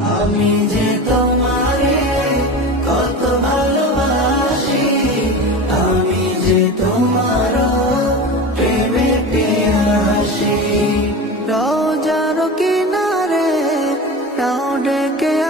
আমি যে তোমারে কত ভালোবাসি, আমি যে তোমার প্রেমে পিয়াসি। রওজার কিনারে নাও ডেকে